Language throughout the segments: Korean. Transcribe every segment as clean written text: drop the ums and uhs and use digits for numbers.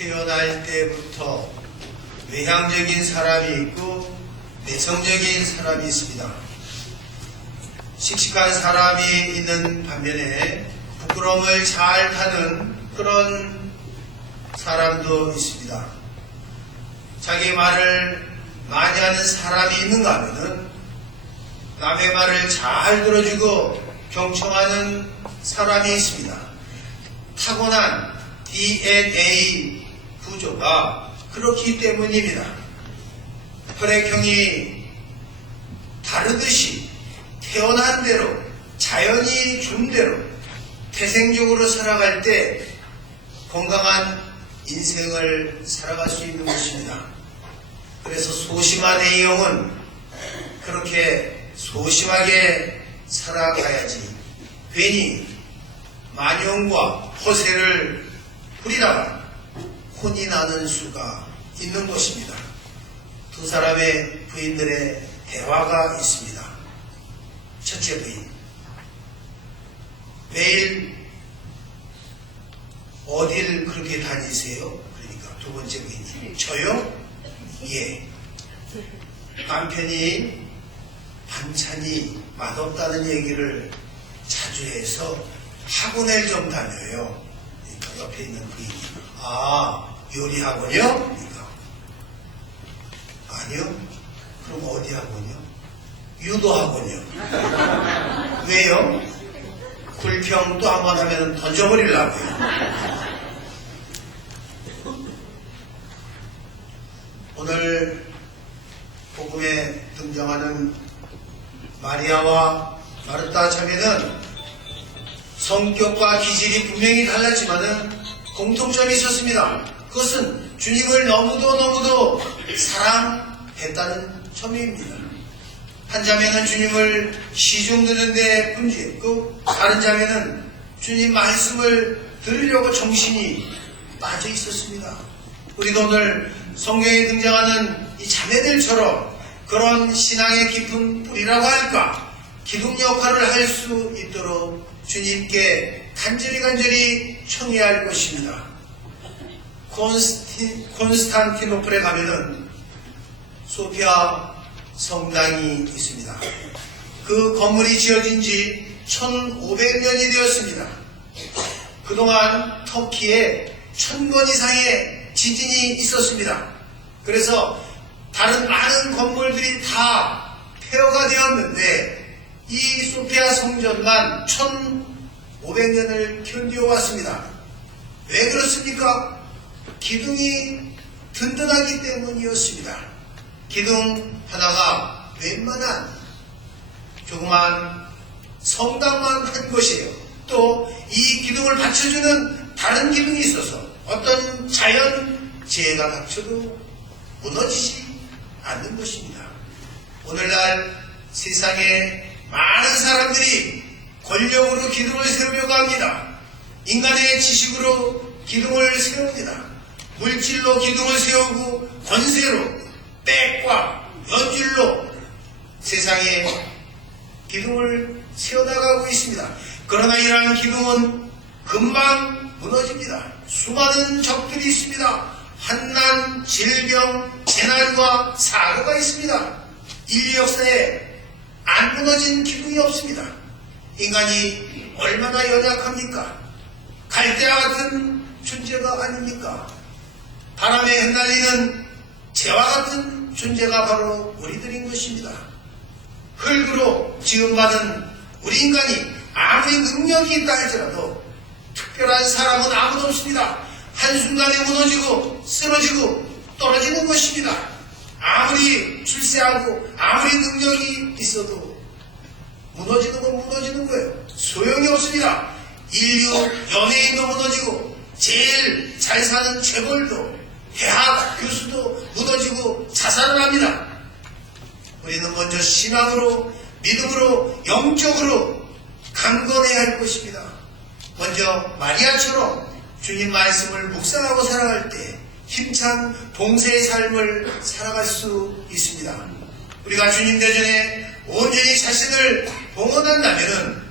태어날 때부터 외향적인 사람이 있고 내성적인 사람이 있습니다. 씩씩한 사람이 있는 반면에 부끄러움을 잘 타는 그런 사람도 있습니다. 자기 말을 많이 하는 사람이 있는가 하면은 남의 말을 잘 들어주고 경청하는 사람이 있습니다. 타고난 DNA 구조가 그렇기 때문입니다. 혈액형이 다르듯이 태어난 대로 자연이 준 대로 태생적으로 살아갈 때 건강한 인생을 살아갈 수 있는 것입니다. 그래서 소심한 A형은 그렇게 소심하게 살아가야지 괜히 만용과 허세를 부리다가 혼이 나는 수가 있는 것입니다. 두 사람의 부인들의 대화가 있습니다. 첫째 부인, 매일 어딜 그렇게 다니세요? 그러니까 두 번째 부인이, 저요? 예. 남편이 반찬이 맛없다는 얘기를 자주 해서 학원을 좀 다녀요. 그러니까 옆에 있는 부인이, 아, 요리학원이요? 그러니까 아니요. 그럼 어디 학원이요? 유도학원이요. 왜요? 불평 또 한 번 하면 던져버리려고요. 오늘 복음에 등장하는 마리아와 마르타 자매는 성격과 기질이 분명히 달랐지만은 공통점이 있었습니다. 그것은 주님을 너무도 사랑했다는 점입니다. 한 자매는 주님을 시중 듣는데 분주했고, 다른 자매는 주님 말씀을 들으려고 정신이 빠져 있었습니다. 우리도 오늘 성경에 등장하는 이 자매들처럼 그런 신앙의 깊은 뿌리라고 할까, 기둥 역할을 할 수 있도록 주님께 간절히 청해야 할 것입니다. 콘스탄티노플에 가면은 소피아 성당이 있습니다. 그 건물이 지어진 지 1500년이 되었습니다. 그동안 터키에 1000번 이상의 지진이 있었습니다. 그래서 다른 많은 건물들이 다 폐허가 되었는데 이 소피아 성전만 1500년을 견뎌왔습니다. 왜 그렇습니까? 기둥이 든든하기 때문이었습니다. 기둥 하나가 웬만한 조그만 성당만 한 것이에요. 또 이 기둥을 받쳐주는 다른 기둥이 있어서 어떤 자연 재해가 닥쳐도 무너지지 않는 것입니다. 오늘날 세상에 많은 사람들이 권력으로 기둥을 세우려고 합니다. 인간의 지식으로 기둥을 세웁니다. 물질로 기둥을 세우고 권세로, 빽과 연줄로 세상에 기둥을 세워나가고 있습니다. 그러나 이러한 기둥은 금방 무너집니다. 수많은 적들이 있습니다. 환난, 질병, 재난과 사고가 있습니다. 인류 역사에 안 무너진 기둥이 없습니다. 인간이 얼마나 연약합니까? 갈대와 같은 존재가 아닙니까? 바람에 흩날리는 재와 같은 존재가 바로 우리들인 것입니다. 흙으로 지음받은 우리 인간이 아무리 능력이 있다 할지라도 특별한 사람은 아무도 없습니다. 한순간에 무너지고 쓰러지고 떨어지는 것입니다. 아무리 출세하고 아무리 능력이 있어도 무너지는 건 무너지는 거예요. 소용이 없습니다. 인류 연예인도 무너지고 제일 잘 사는 재벌도 대학 교수도 무너지고 자살을 합니다. 우리는 먼저 신앙으로, 믿음으로, 영적으로 강건해야 할 것입니다. 먼저 마리아처럼 주님 말씀을 묵상하고 살아갈 때 힘찬 봉쇄의 삶을 살아갈 수 있습니다. 우리가 주님 대전에 온전히 자신을 봉헌한다면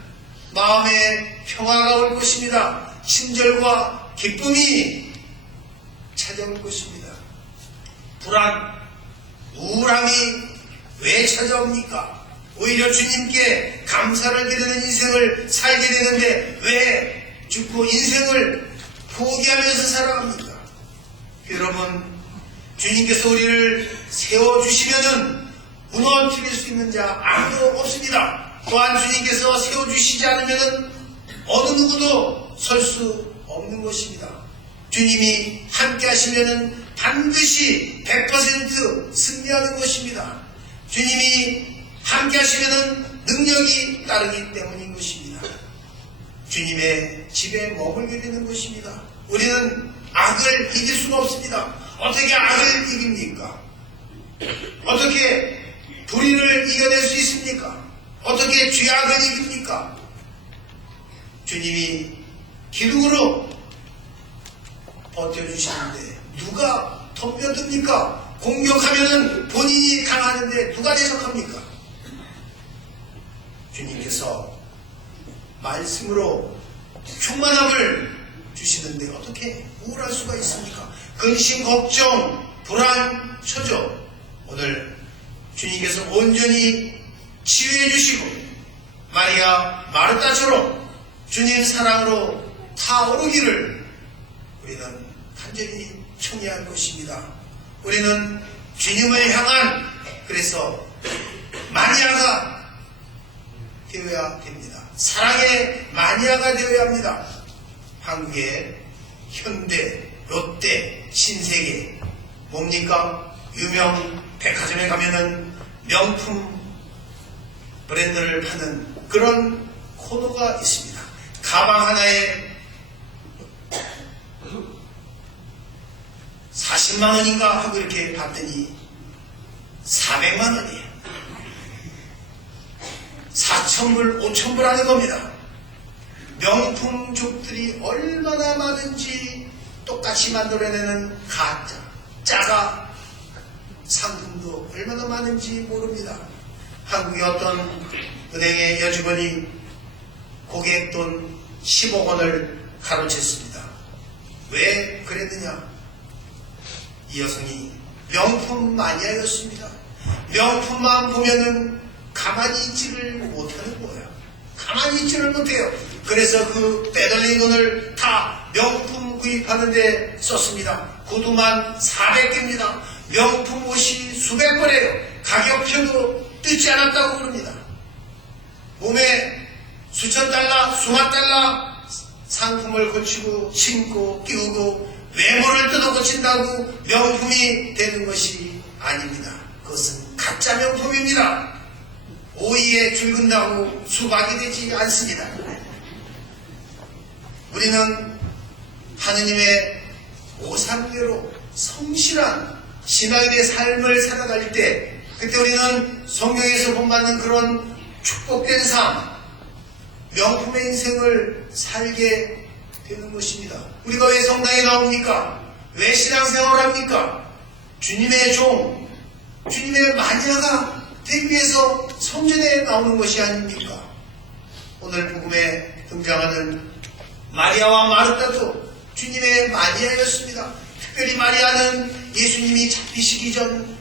마음에 평화가 올 것입니다. 친절과 기쁨이 찾아올 것입니다. 불안, 우울함이 왜 찾아옵니까? 오히려 주님께 감사를 드리는 인생을 살게 되는데 왜 죽고 인생을 포기하면서 살아갑니까? 여러분, 주님께서 우리를 세워주시면은 무너뜨릴 수 있는 자 아무도 없습니다. 또한 주님께서 세워주시지 않으면은 어느 누구도 설 수 없는 것입니다. 주님이 함께 하시면은 반드시 100% 승리하는 것입니다. 주님이 함께 하시면은 능력이 따르기 때문인 것입니다. 주님의 집에 머물게 되는 것입니다. 우리는 악을 이길 수가 없습니다. 어떻게 악을 이깁니까? 어떻게 불의를 이겨낼 수 있습니까? 어떻게 죄악을 이깁니까? 주님이 기둥으로 버텨주시는데 누가 덤벼듭니까? 공격하면은 본인이 당하는데 누가 대적합니까? 주님께서 말씀으로 충만함을 주시는데 어떻게 우울할 수가 있습니까? 근심, 걱정, 불안, 초조, 오늘 주님께서 온전히 치유해 주시고 마리아, 마르다처럼 주님 사랑으로 타오르기를 우리는 간절히 청해할 것입니다. 우리는 주님을 향한 그래서 마니아가 되어야 됩니다. 사랑의 마니아가 되어야 합니다. 한국의 현대, 롯데, 신세계 뭡니까? 유명 백화점에 가면은 명품 브랜드를 파는 그런 코너가 있습니다. 가방 하나에 40만 원인가 하고 이렇게 봤더니 400만 원이에요. 4,000불, 5,000불 하는 겁니다. 명품족들이 얼마나 많은지 똑같이 만들어내는 가짜, 짜가 상품도 얼마나 많은지 모릅니다. 한국의 어떤 은행의 여직원이 고객 돈 10억 원을 가로챘습니다. 왜 그랬느냐? 이 여성이 명품 마니아였습니다. 명품만 보면은 가만히 있지를 못하는 거예요. 가만히 있지를 못해요. 그래서 그 빼돌린 돈을 다 명품 구입하는데 썼습니다. 구두만 400개입니다. 명품 옷이 수백 벌이에요. 가격표도 뜯지 않았다고 그럽니다. 몸에 수천 달러, 수만 달러 상품을 고치고 신고 끼우고 외모를 뜯어 고친다고 명품이 되는 것이 아닙니다. 그것은 가짜 명품입니다. 오이에 줄 긋는다고 수박이 되지 않습니다. 우리는 하느님의 오상대로 성실한 신앙인의 삶을 살아갈 때 그때 우리는 성경에서 본받는 그런 축복된 삶, 명품의 인생을 살게 되는 것입니다. 우리가 왜 성당에 나옵니까? 왜 신앙생활을 합니까? 주님의 종, 주님의 마니아가 되기 위해서 성전에 나오는 것이 아닙니까? 오늘 복음에 등장하는 마리아와 마르다도 주님의 마니아였습니다. 특별히 마리아는 예수님이 잡히시기 전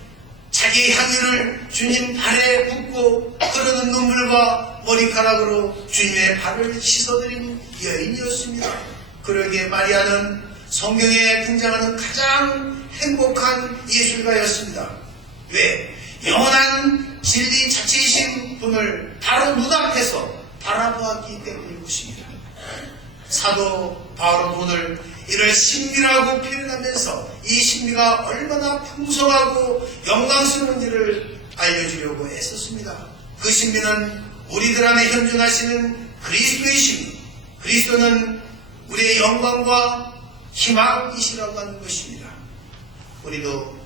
자기의 향유를 주님 발에 붓고 흐르는 눈물과 머리카락으로 주님의 발을 씻어드린 여인이었습니다. 그러기에 마리아는 성경에 등장하는 가장 행복한 예술가였습니다. 왜? 영원한 진리 자체이신 분을 바로 눈앞에서 바라보았기 때문일 것입니다. 사도 바울은 오늘 이를 신비라고 표현하면서 이 신비가 얼마나 풍성하고 영광스러운지를 알려주려고 애썼습니다. 그 신비는 우리들 안에 현존하시는 그리스도이십니다. 그리스도는 우리의 영광과 희망이시라고 하는 것입니다. 우리도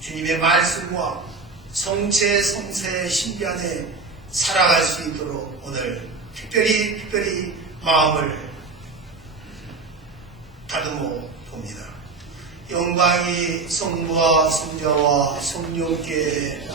주님의 말씀과 성체 성세의 신비 안에 살아갈 수 있도록 오늘 특별히 마음을 다듬어 봅니다. 영광이 성부와 성자와 성령께